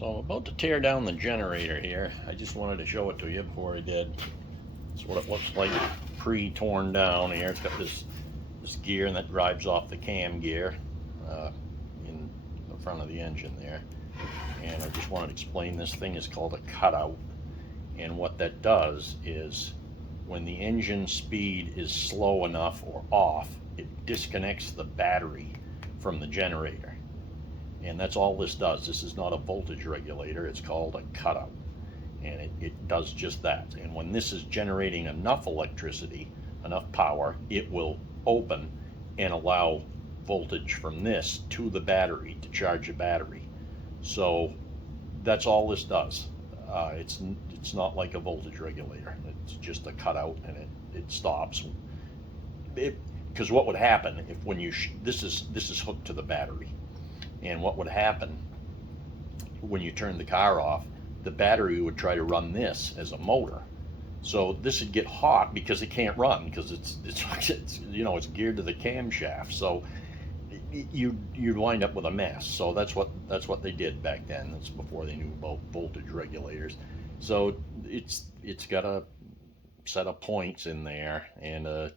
So I'm about to tear down the generator here. I just wanted to show it to you before I did. That's what it looks like pre-torn down here. It's got this gear that drives off the cam gear in the front of the engine there. And I just wanted to explain, this thing is called a cutout. And what that does is when the engine speed is slow enough or off, it disconnects the battery from the generator. And that's all this does. This is not a voltage regulator. It's called a cutout. And it does just that. And when this is generating enough electricity, enough power, it will open and allow voltage from this to the battery to charge the battery. So that's all this does. It's not like a voltage regulator. It's just a cutout, and it stops. Because what would happen if when you this is hooked to the battery, and what would happen when you turn the car off, the battery would try to run this as a motor. So this would get hot because it can't run, because it's it's geared to the camshaft. So you'd wind up with a mess. So that's what they did back then. That's before they knew about voltage regulators. So it's got a set of points in there and a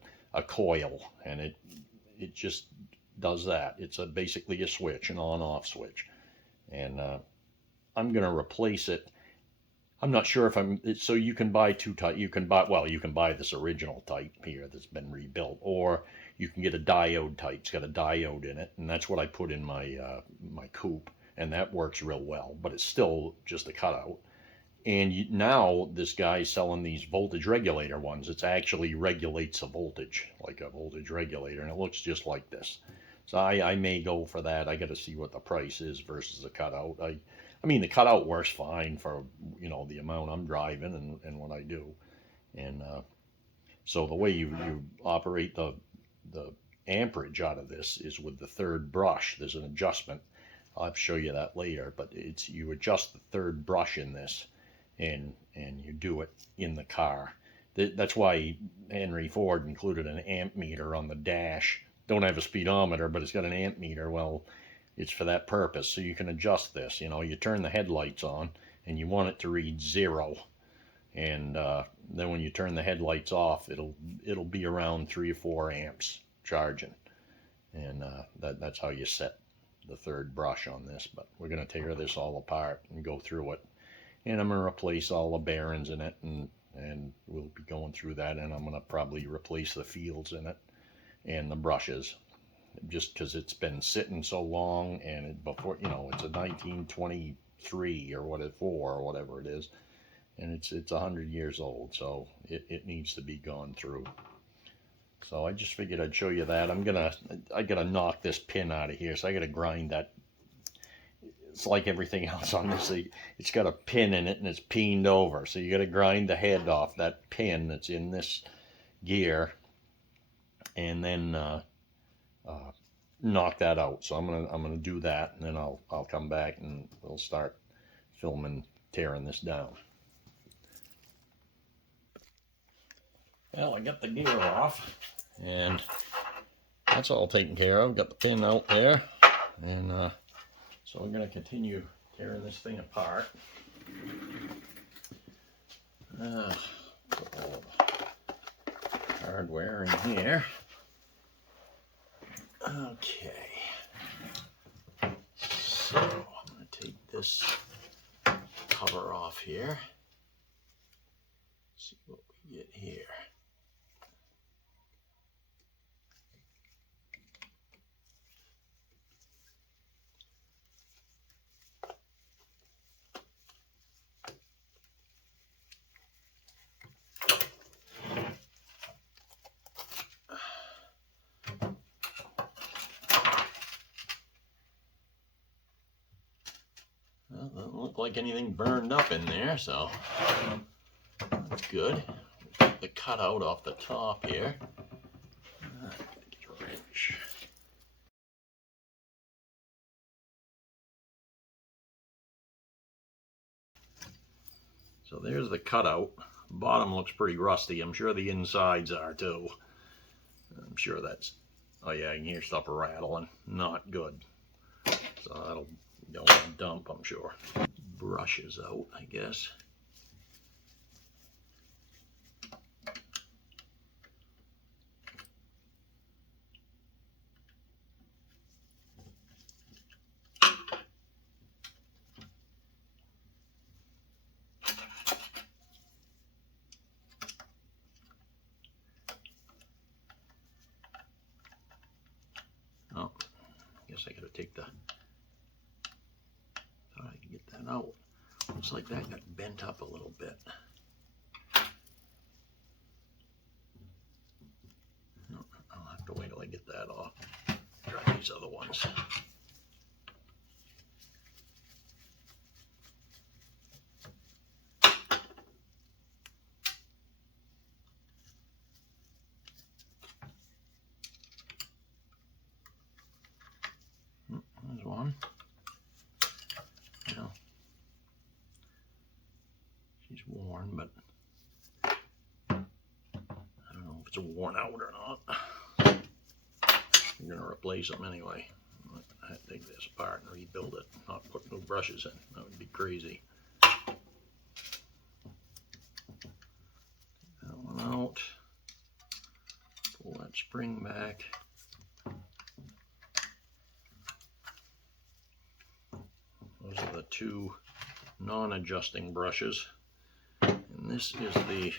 coil, and it just does that. It's basically a switch, an on-off switch. And I'm going to replace it. I'm not sure if so you can buy two types. You can buy this original type here that's been rebuilt, or you can get a diode type. It's got a diode in it, and that's what I put in my my coupe, and that works real well, but it's still just a cutout. And now this guy's selling these voltage regulator ones. It actually regulates a voltage, like a voltage regulator, and it looks just like this. So I may go for that. I got to see what the price is versus the cutout. I mean, the cutout works fine for, the amount I'm driving and what I do. And so the way you operate the amperage out of this is with the third brush. There's an adjustment. I'll show you that later, but you adjust the third brush in this, and you do it in the car. That's why Henry Ford included an amp meter on the dash. Don't have a speedometer, but it's got an amp meter. Well, it's for that purpose. So you can adjust this. You turn the headlights on and you want it to read 0, and then when you turn the headlights off, it'll be around 3 or 4 amps charging. And that's how you set the third brush on this. But we're going to tear this all apart and go through it, and I'm going to replace all the bearings in it, and we'll be going through that. And I'm going to probably replace the fields in it and the brushes, just because it's been sitting so long, and it's a 1923 or 4 or whatever it is, and it's 100 years old, so it needs to be gone through. So I just figured I'd show you that. I gotta knock this pin out of here, so I gotta grind that. It's like everything else on this. It's got a pin in it, and it's peened over, so you gotta grind the head off that pin that's in this gear, and then knock that out. So I'm gonna do that, and then I'll come back and we'll start filming tearing this down. Well, I got the gear off, and that's all taken care of. Got the pin out there, and so we're gonna continue tearing this thing apart. Put all the hardware in here. Okay, so I'm going to take this cover off here, see what we get here. Well, doesn't look like anything burned up in there, so that's good. Take the cutout off the top here. Get a wrench. So there's the cutout. Bottom looks pretty rusty. I'm sure the insides are too. I'm sure that's, oh yeah, I can hear stuff rattling. Not good. So that'll go in a dump, I'm sure. brushes out, I guess. Oh, I guess I gotta take the, thought I could get that out. Looks like that got bent up a little bit. No, I'll have to wait till I get that off. Try these other ones. There's one. Now, she's worn, but I don't know if it's worn out or not. I'm gonna replace them anyway. I have to take this apart and rebuild it, not put new brushes in. That would be crazy. Take that one out. Pull that spring back. Those are the two non-adjusting brushes. And this is the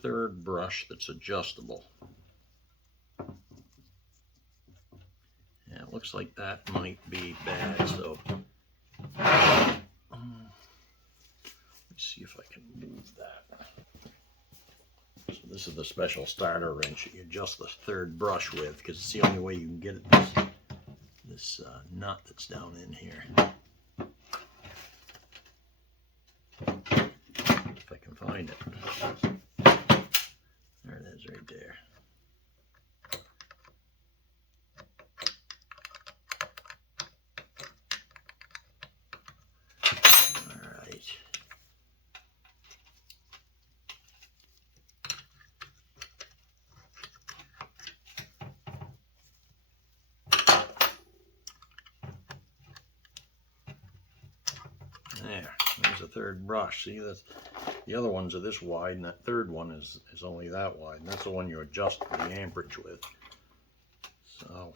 third brush that's adjustable. Yeah, it looks like that might be bad, so let me see if I can move that. So this is the special starter wrench that you adjust the third brush with, because it's the only way you can get at this nut that's down in here. If I can find it. There it is right there. Alright. There's the third brush. See, that's the other ones are this wide, and that third one is only that wide, and that's the one you adjust the amperage with. So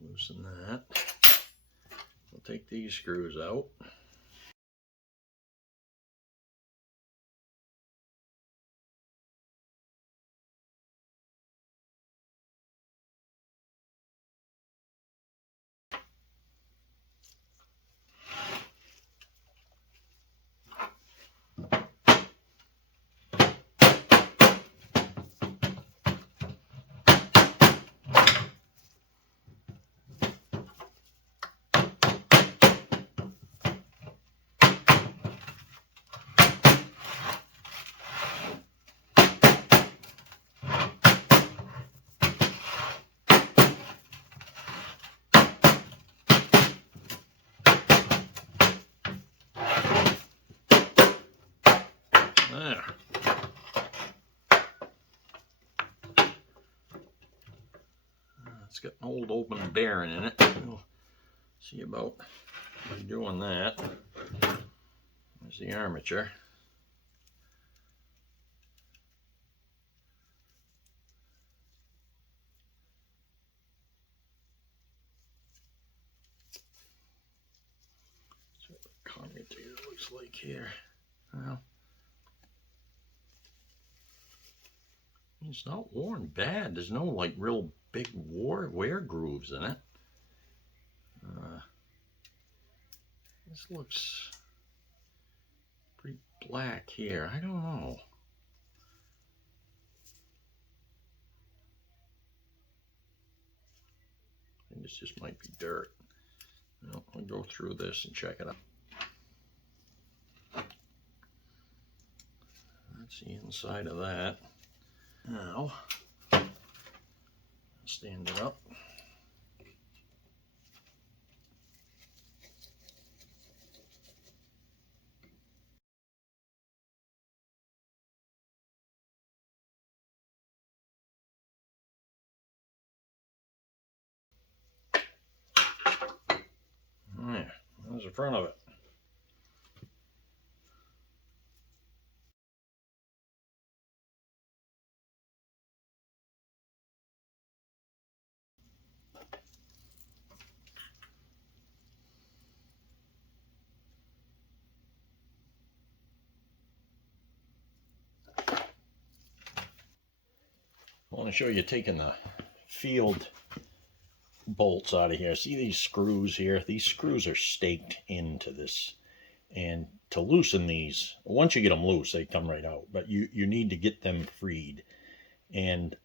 loosen that. We'll take these screws out. There. It's got an old open bearing in it. We'll see about doing that. There's the armature. That's what the commutator looks like here. Well, it's not worn bad. There's no like real big wear grooves in it. This looks pretty black here. I don't know. I think this just might be dirt. Well, I'll go through this and check it out. That's the inside of that. Now, stand it up. front of it. I want to show you taking the field bolts out of here. See these screws here? These screws are staked into this. And to loosen these, once you get them loose, they come right out. But you need to get them freed. And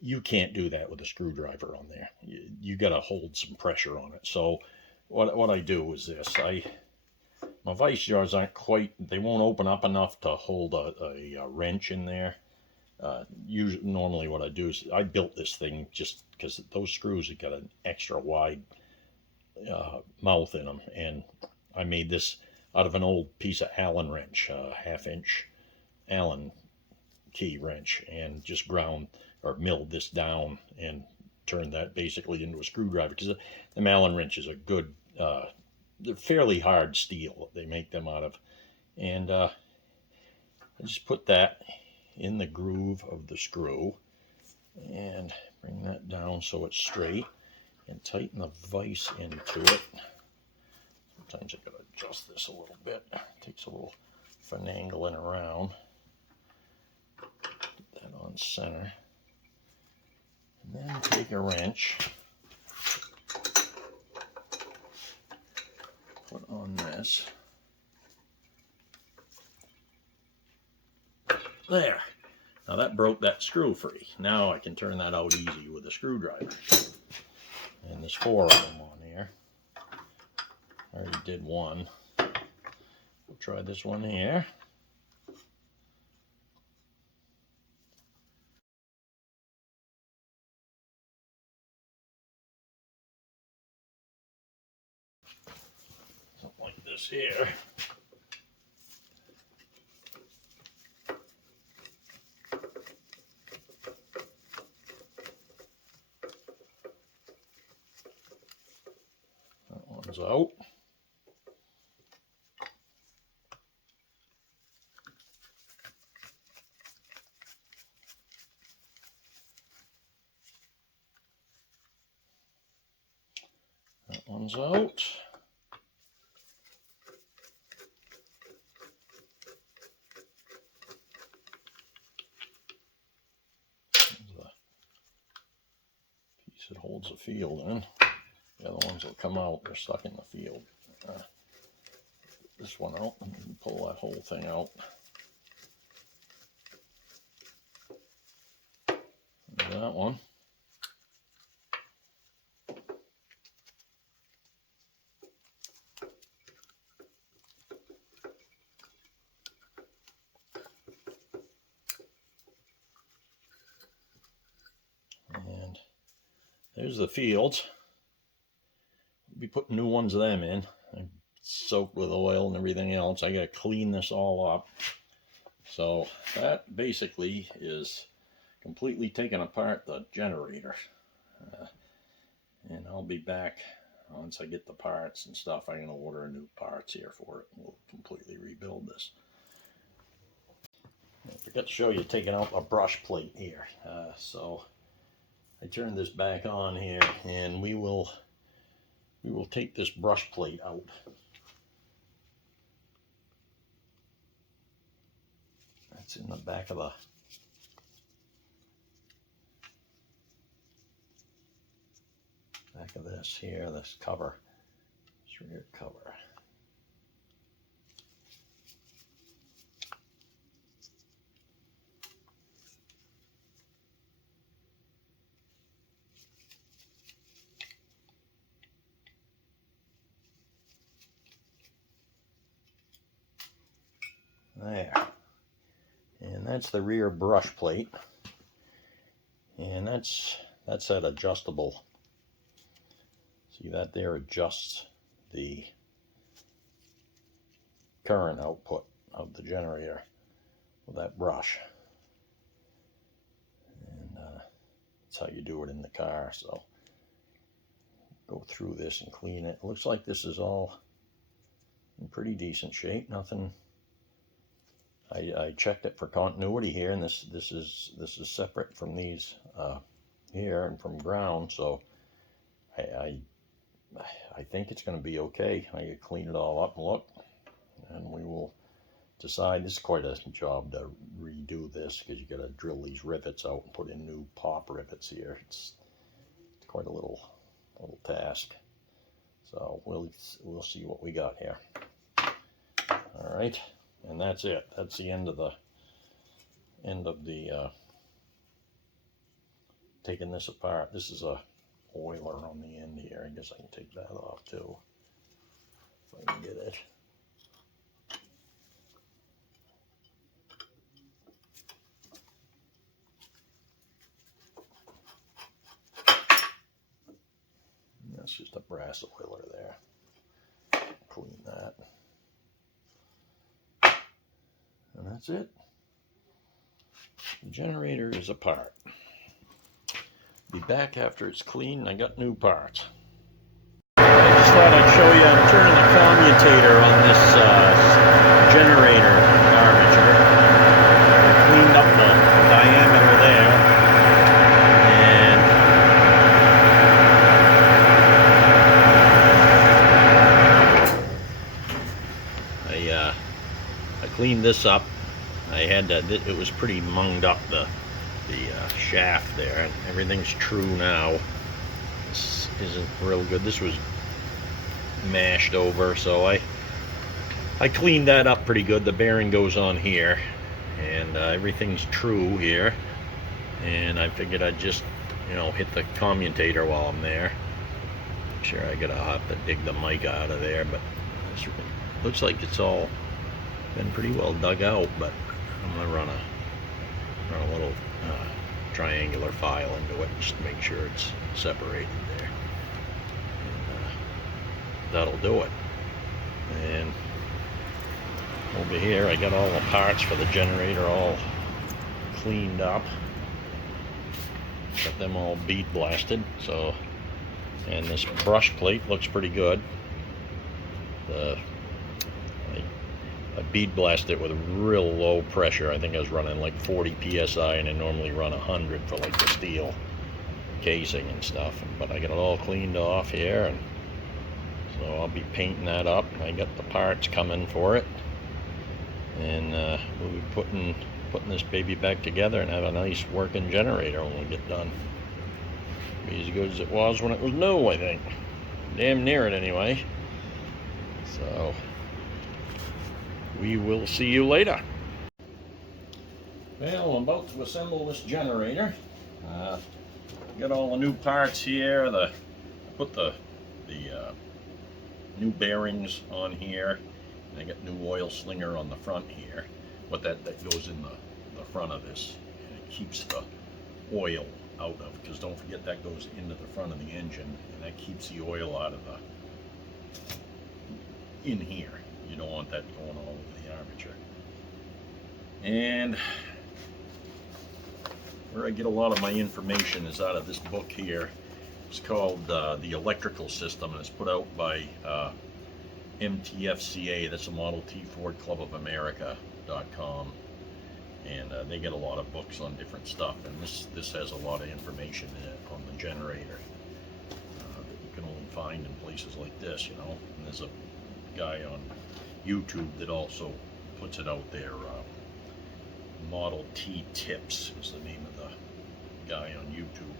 you can't do that with a screwdriver on there. You got to hold some pressure on it. So what I do is this. My vice jars aren't quite, they won't open up enough to hold a wrench in there. Normally what I do is I built this thing just because those screws have got an extra wide mouth in them, and I made this out of an old piece of Allen wrench, half-inch Allen key wrench, and just ground or milled this down and turned that basically into a screwdriver, because the Allen wrenches are good, they're fairly hard steel they make them out of. And I just put that in the groove of the screw and bring that down so it's straight, and tighten the vise into it. Sometimes I gotta adjust this a little bit. It takes a little finagling around. Put that on center. And then take a wrench, put on this. There. Now that broke that screw free. Now I can turn that out easy with a screwdriver. And there's 4 of them on here. I already did one. We'll try this one here. Something like this here. That one's out. That one's out. The piece that holds the field in. The other ones will come out, they're stuck in the field. This one out, and pull that whole thing out. And that one. And there's the fields. We'll be putting new ones of them in. I'm soaked with oil and everything else. I gotta clean this all up. So that basically is completely taking apart the generator. And I'll be back once I get the parts and stuff. I'm gonna order new parts here for it. We'll completely rebuild this. I forgot to show you taking out a brush plate here. So I turned this back on here, and we will take this brush plate out. That's in the back of this here, this cover, this rear cover. There. And that's the rear brush plate. And that's that adjustable. See that there adjusts the current output of the generator with that brush. And that's how you do it in the car. So go through this and clean it. It looks like this is all in pretty decent shape. Nothing. I checked it for continuity here, and this is separate from these here and from ground, so I think it's going to be okay. I can clean it all up and look, and we will decide. This is quite a job to redo this, because you got to drill these rivets out and put in new pop rivets here. It's quite a little task. So we'll see what we got here. All right, and that's it. That's the end of the taking this apart. This is a oiler on the end here. I guess I can take that off too, if I can get it. That's just a brass oiler there. Clean that. And that's it. The generator is apart. Be back after it's clean. I got new parts. I just thought I'd show you. I'm turning the commutator on this generator armature. I cleaned up the diameter there, and I cleaned this up. I had to. It was pretty munged up, the shaft there, and everything's true now. This isn't real good. This was mashed over, so I cleaned that up pretty good. The bearing goes on here, and everything's true here, and I figured I'd just, hit the commutator while I'm there. Sure, I'll have to dig the mic out of there, but it looks like it's all been pretty well dug out. But I'm gonna run a little triangular file into it just to make sure it's separated there, and that'll do it. And over here I got all the parts for the generator all cleaned up, got them all bead blasted. So, and this brush plate looks pretty good. I bead blasted it with real low pressure. I think I was running like 40 psi, and I normally run 100 for like the steel casing and stuff. But I got it all cleaned off here, and so I'll be painting that up. I got the parts coming for it, and we'll be putting this baby back together and have a nice working generator when we get done. Be as good as it was when it was new, I think. Damn near it anyway. So we will see you later. Well, I'm about to assemble this generator. Got all the new parts here. I put the new bearings on here, and I got new oil slinger on the front here. But that goes in the front of this, and it keeps the oil out of, because don't forget that goes into the front of the engine, and that keeps the oil out of in here. You don't want that going all over the armature. And where I get a lot of my information is out of this book here. It's called The Electrical System, and it's put out by MTFCA. That's a Model T Ford Club of America.com. And they get a lot of books on different stuff, and this has a lot of information in it on the generator that you can only find in places like this, And there's a guy on YouTube that also puts it out there. Model T Tips is the name of the guy on YouTube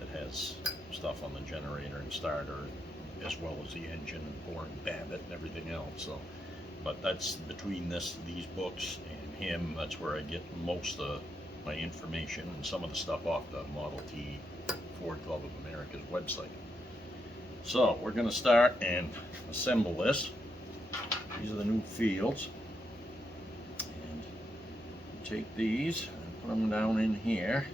that has stuff on the generator and starter, as well as the engine and boring Babbitt and everything else. So, but that's between these books and him. That's where I get most of my information, and some of the stuff off the Model T Ford Club of America's website. So we're going to start and assemble this. These are the new fields, and you take these and put them down in here.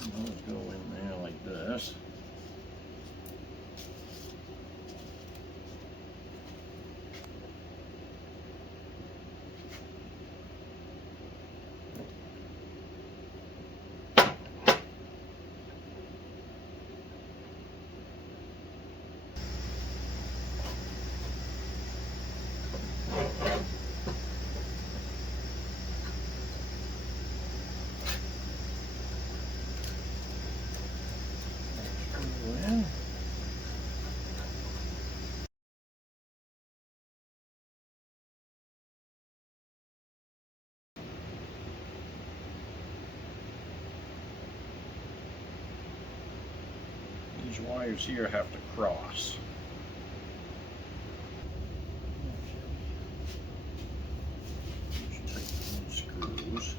And those go in there like this. these wires here have to cross. Tighten these screws.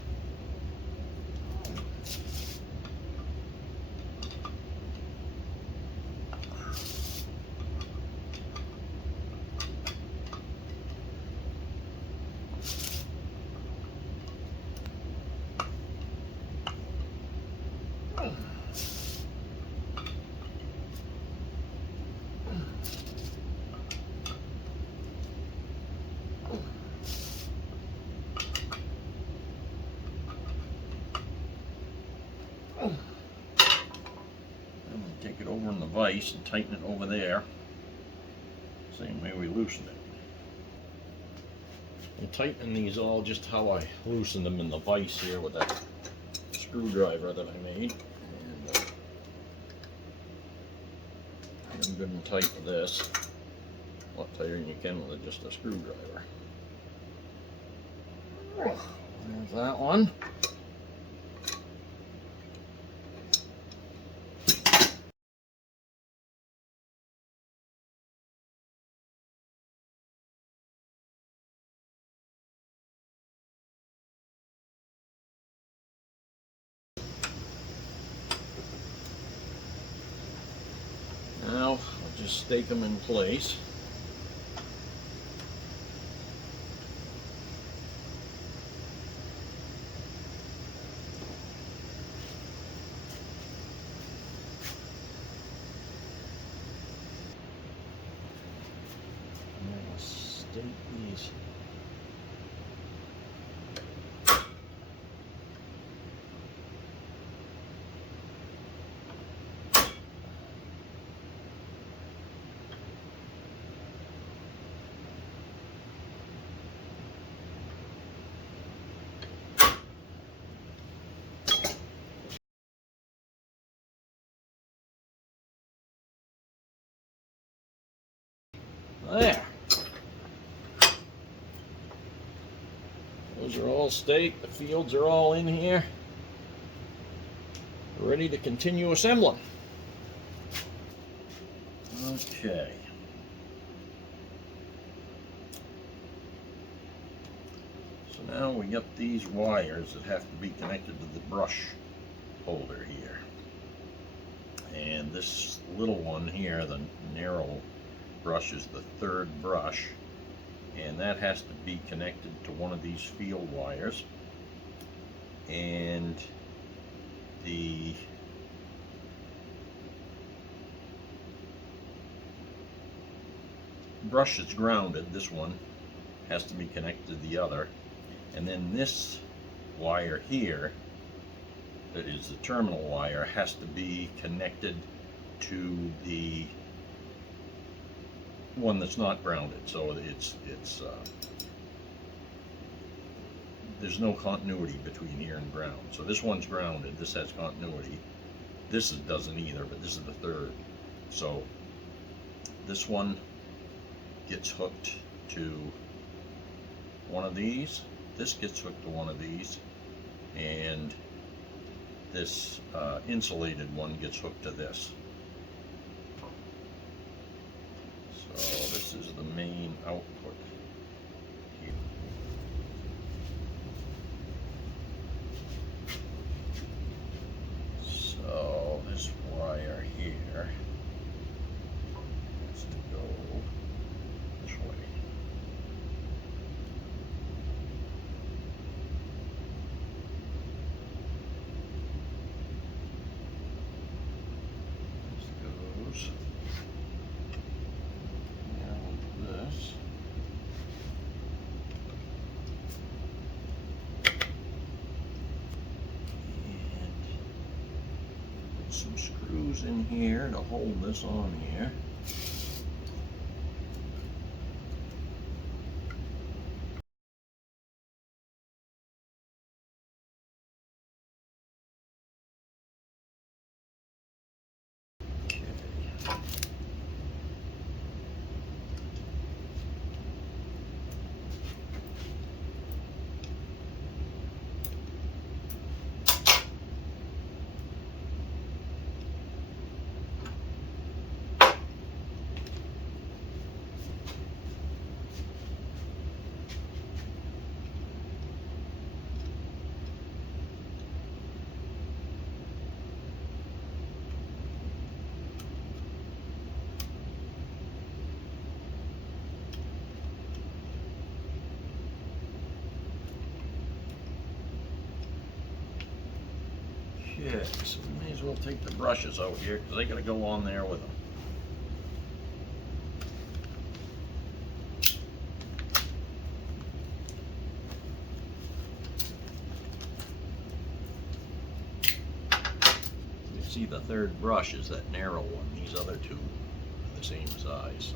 Take it over in the vise and tighten it over there. Same way we loosen it. I'm tightening these all just how I loosened them in the vise here with that screwdriver that I made. And get them good and tight with this. A lot tighter than you can with just a screwdriver. There's that one. Now I'll just stake them in place. And then I'll stake these. There. Those are all staked. The fields are all in here. We're ready to continue assembling. Okay. So now we got these wires that have to be connected to the brush holder here. And this little one here, the narrow brush, is the third brush, and that has to be connected to one of these field wires, and the brush that's grounded, this one, has to be connected to the other, and then this wire here, that is the terminal wire, has to be connected to the one that's not grounded. So it's there's no continuity between here and ground. So this one's grounded, this has continuity. This doesn't either, but this is the third. So this one gets hooked to one of these, this gets hooked to one of these, and this insulated one gets hooked to this. So this is the main output here. So this wire here has to go this way. This goes. This. And put some screws in here to hold this on here. Okay, so we may as well take the brushes out here because they gotta go on there with them. You see the third brush is that narrow one. These other two are the same size, so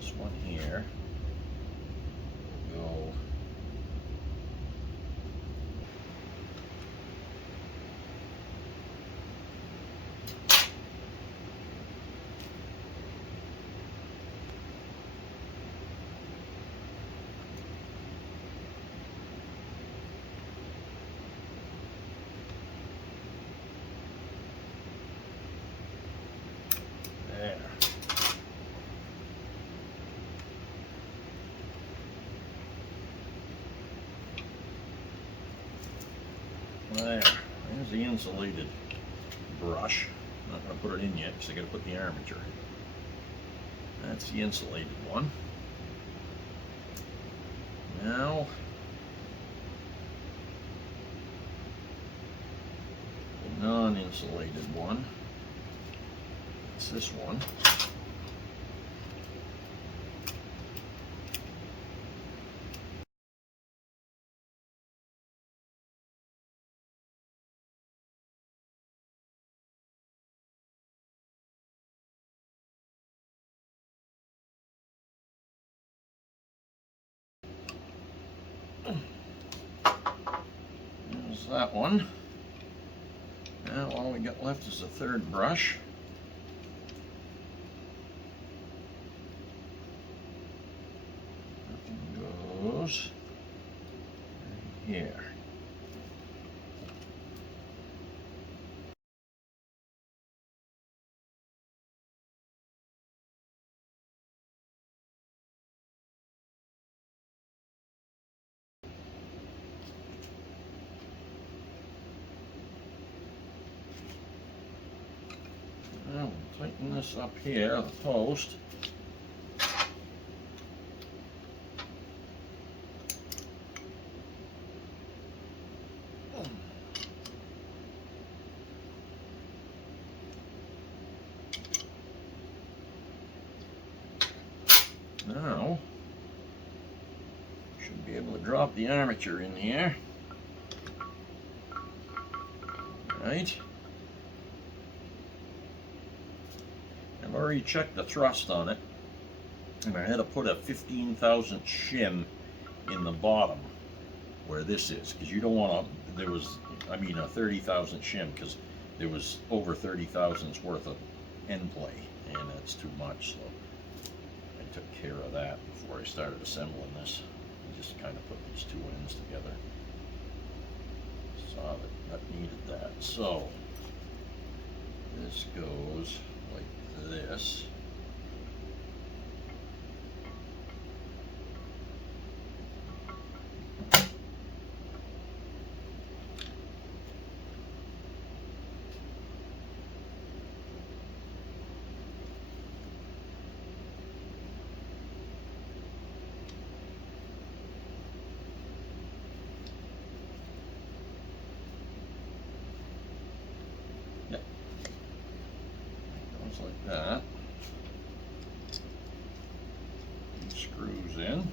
this one here will go there. There's the insulated brush. I'm not going to put it in yet because I got to put the armature in. That's the insulated one. Now, the non-insulated one. It's this one. There's that one. Now all we got left is the third brush. That one goes right here. Now we'll tighten this up here, the post. Now, should be able to drop the armature in here. Right. I've already checked the thrust on it, and I had to put a 15,000 shim in the bottom where this is, because you don't want to, there was, I mean a 30,000 shim, because there was over 30,000's worth of end play, and that's too much, so I took care of that before I started assembling this. I just kind of put these two ends together. Saw that needed that. So this goes like this. Yep. Goes like that. And screws in.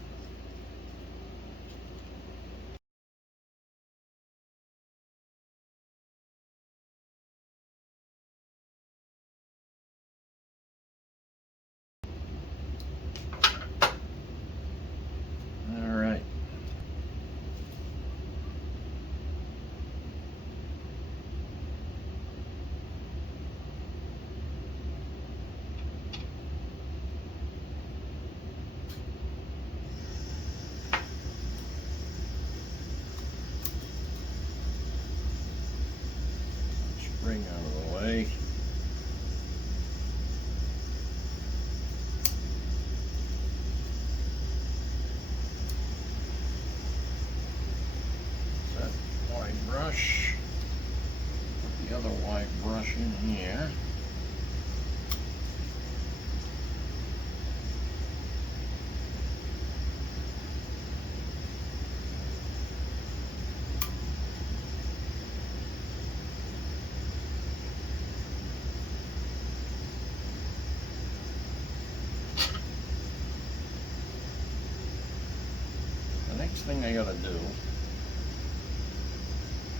All right. next thing I gotta do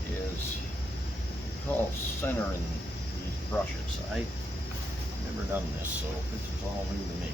is call centering these brushes. I've never done this, so this is all new to me.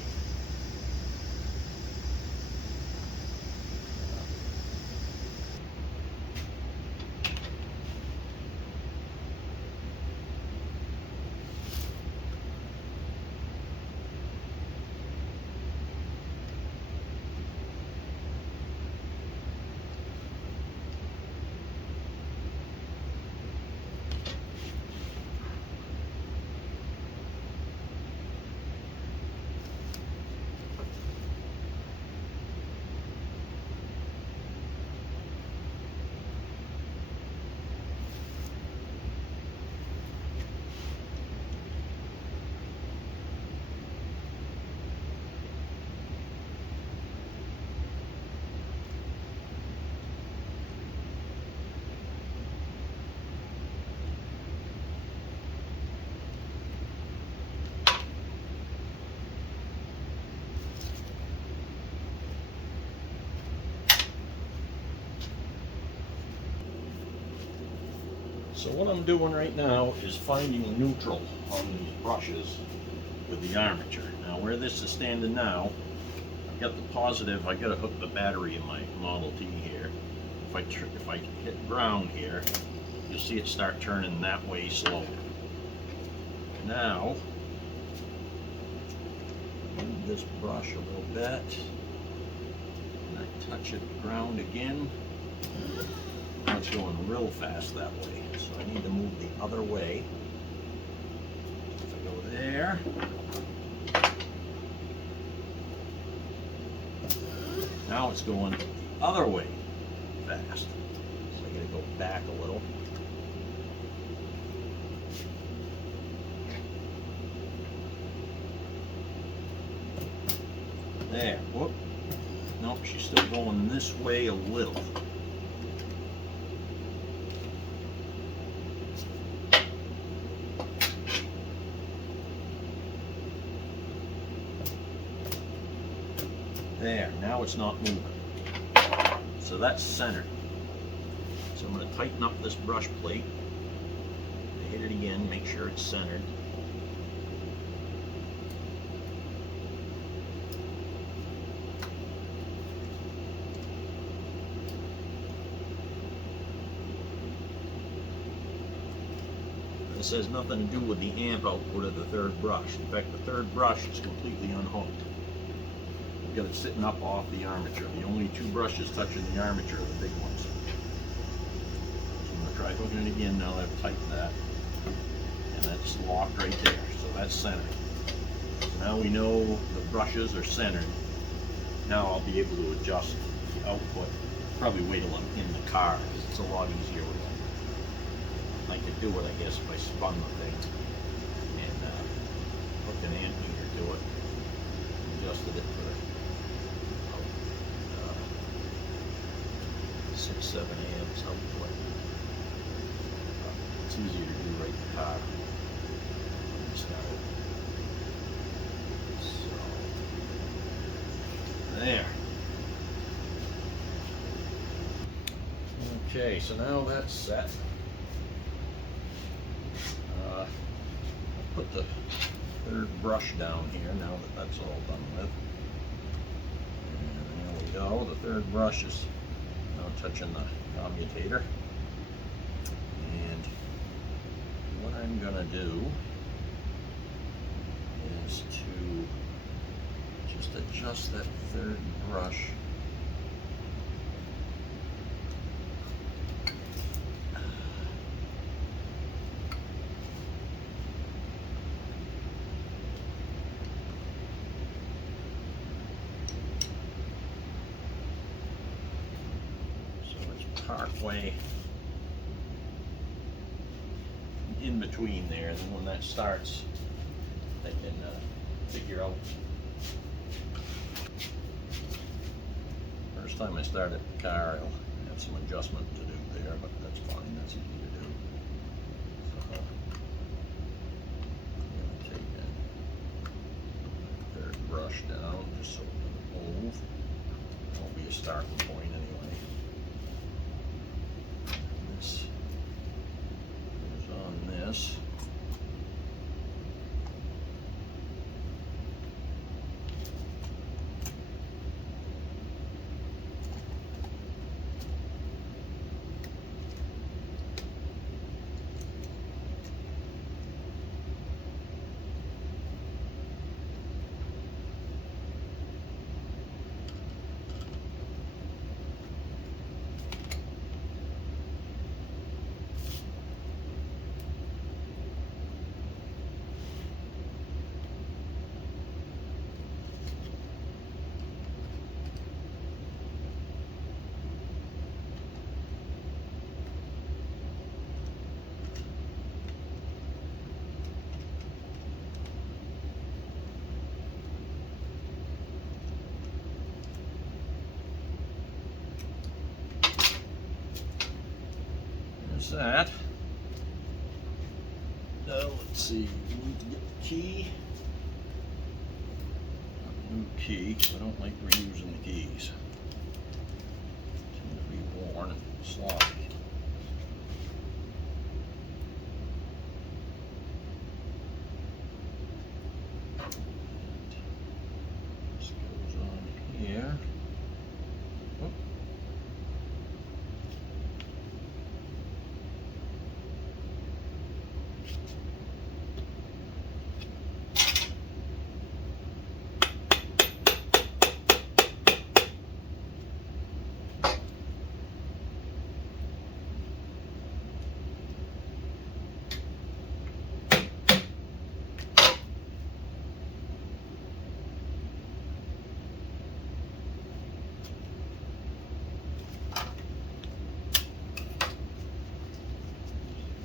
So what I'm doing right now is finding neutral on these brushes with the armature. Now where this is standing now, I've got the positive. I got to hook the battery in my Model T here. If I hit ground here, you'll see it start turning that way slowly. Now, move this brush a little bit, and I touch it ground again. Now it's going real fast that way, so I need to move the other way. If I go there, now it's going the other way fast, so I gotta go back a little. There, whoop. Nope, she's still going this way a little. There, now it's not moving. So that's centered. So I'm going to tighten up this brush plate. Hit it again, make sure it's centered. This has nothing to do with the amp output of the third brush. In fact, the third brush is completely unhooked. Got it sitting up off the armature. The only two brushes touching the armature are the big ones. So I'm going to try hooking it again now that I've tightened that. And that's locked right there. So that's centered. So now we know the brushes are centered. Now I'll be able to adjust the output. Probably wait till I'm in the car because it's a lot easier with it. I could do it, I guess, if I spun the thing and hooked an amp meter to it. Adjusted it for 6-7 amps output. It's easier to do right in the car. So there. Okay, so now that's set. I'll put the third brush down here now that that's all done with. And there we go. The third brush is now touching the commutator. And what I'm going to do is to just adjust that third brush. Partway in between there, and then when that starts, I can figure out. First time I start at the car, I'll have some adjustment to do there, but that's fine, that's easy to do. So, I'm going to take that third brush down just so it doesn't move. Won't be a starting point anyway. This goes on this. That. Now let's see, we need to get the key. A new key, because I don't like reusing the keys. They tend to be worn and sloppy. This goes on here. Oop.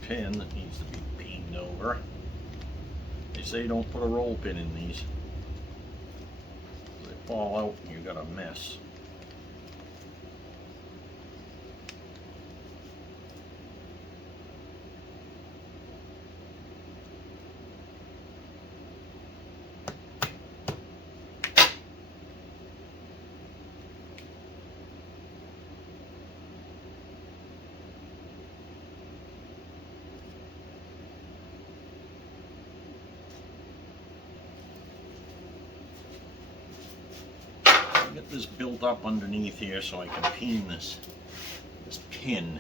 Pin that needs to be peened over. They say don't put a roll pin in these. They fall out and you got a mess. Get this built up underneath here so I can pin this pin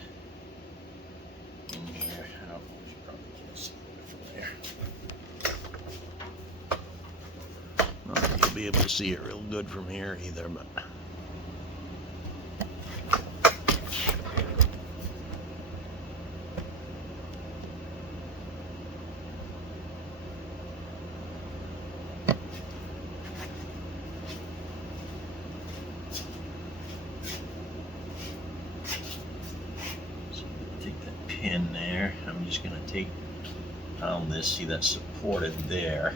in here. I don't know if you probably can't see it from there. Not that you'll be able to see it real good from here either, but pin there. I'm just going to take down this, see that's supported there.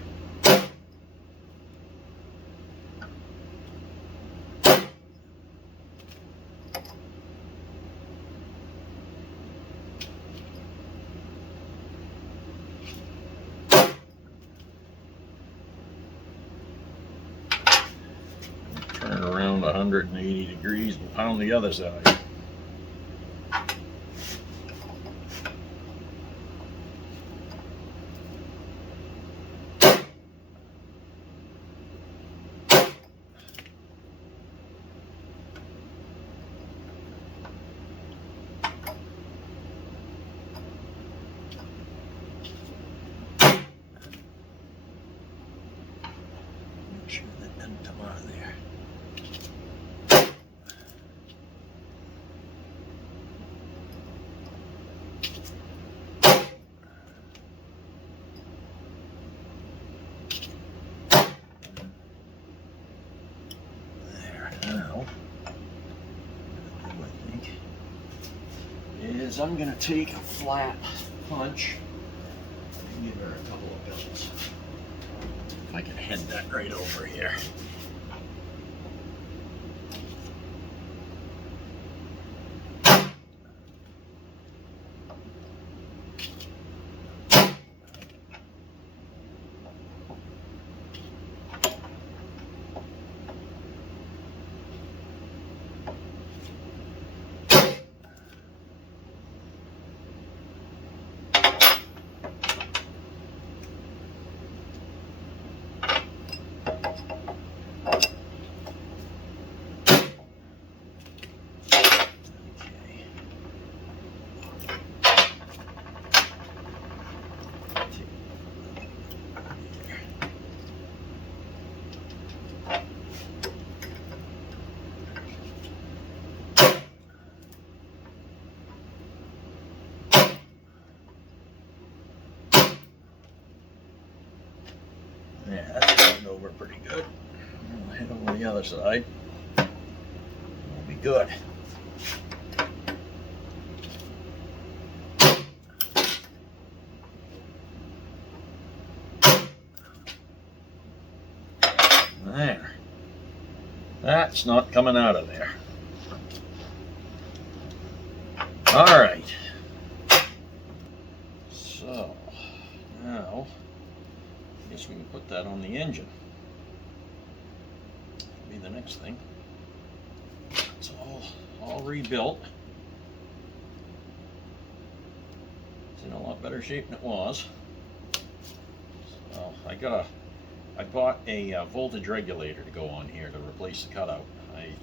Turn around 180 degrees and pound the other side. Sure that doesn't come out of there. There, now, what I think is I'm going to take a flat punch and give her a couple of belts. If I can head that right over here. over pretty good. I'll head over the other side. It'll be good. There. That's not coming out of there. All right. So now I guess we can put that on the engine. That'll be the next thing. It's all rebuilt. It's in a lot better shape than it was. So I bought a voltage regulator to go on here to replace the cutout. I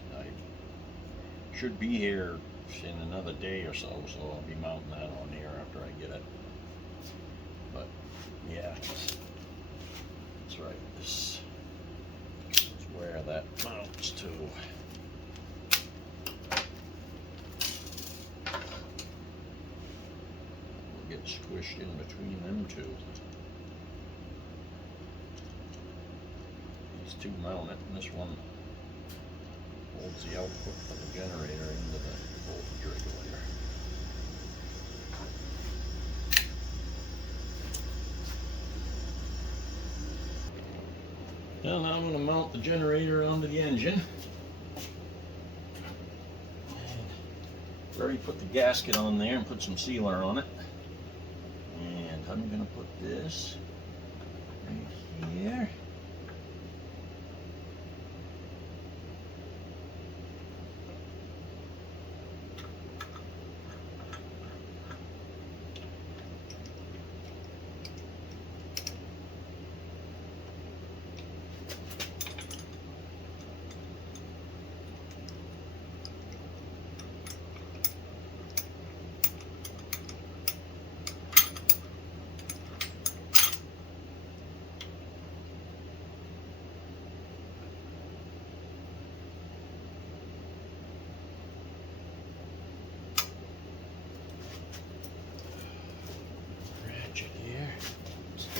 should be here in another day or so I'll be mounting that on here after I get it. But yeah, that's right. This is where that mounts to. We'll get squished in between them two. These two mount it, and this one holds the output for the generator into the voltage regulator. Well, now I'm going to mount the generator onto the engine. I've already put the gasket on there and put some sealer on it. And I'm going to put this right here.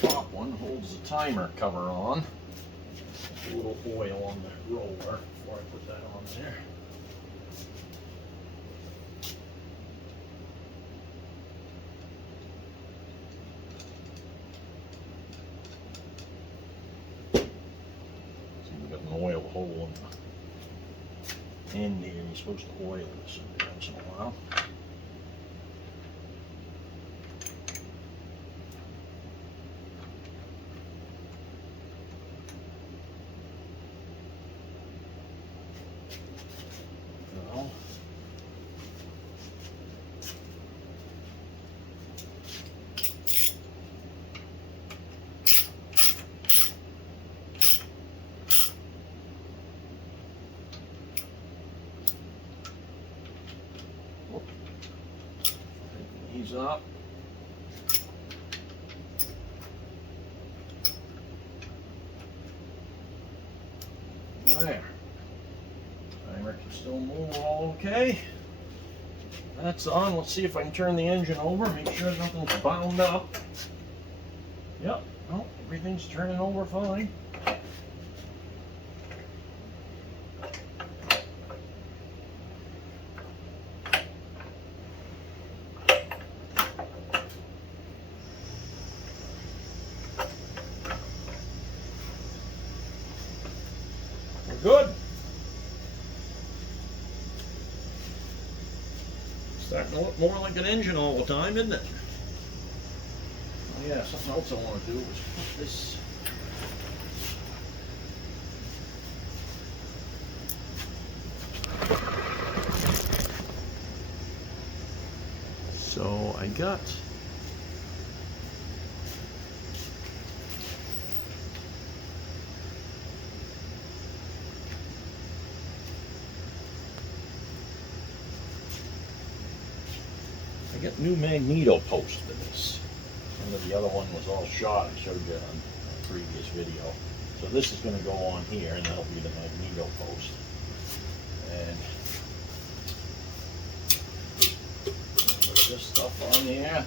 Top one holds the timer cover on. A little oil on the roller before I put that on there. See, we've got an oil hole in the end here. You're supposed to oil this every once in a while. He's up. There. Timer can still move all okay. That's on. Let's see if I can turn the engine over, make sure nothing's bound up. Yep, no, everything's turning over fine. Good. Starting to look more like an engine all the time, isn't it? Oh yeah, something else I want to do is put this. So I got new magneto posts for this. The other one was all shot. I showed you on a previous video. So this is going to go on here, and that'll be the magneto post. And put this stuff on here.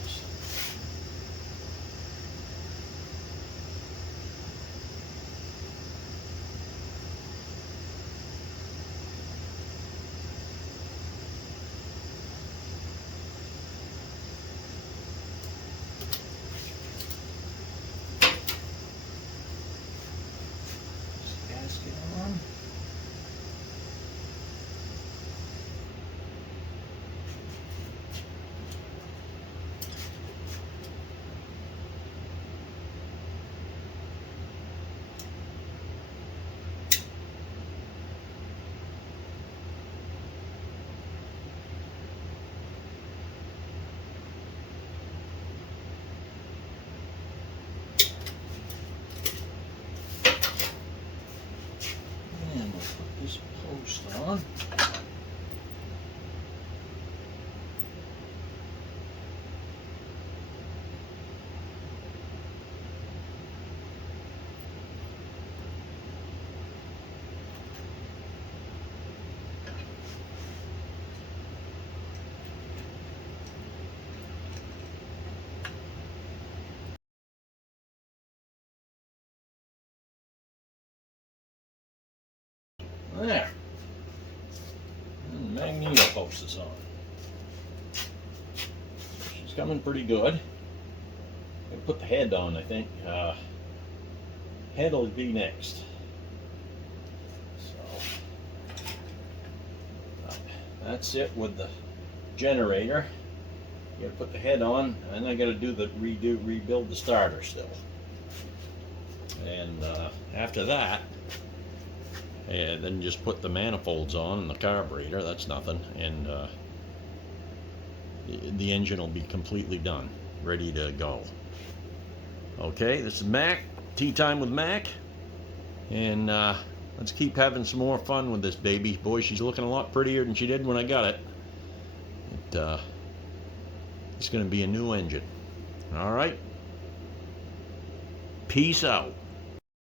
Get on. And we'll put this post on. There. And the magneto post is on. She's coming pretty good. I'll put the head on, I think. Head will be next. So that's it with the generator. You gotta put the head on, and I gotta do the rebuild the starter still. And after that, then just put the manifolds on and the carburetor. That's nothing, and the engine will be completely done, ready to go. Okay, this is Mac. Tea time with Mac, and let's keep having some more fun with this baby. Boy, she's looking a lot prettier than she did when I got it. It's going to be a new engine. All right. Peace out.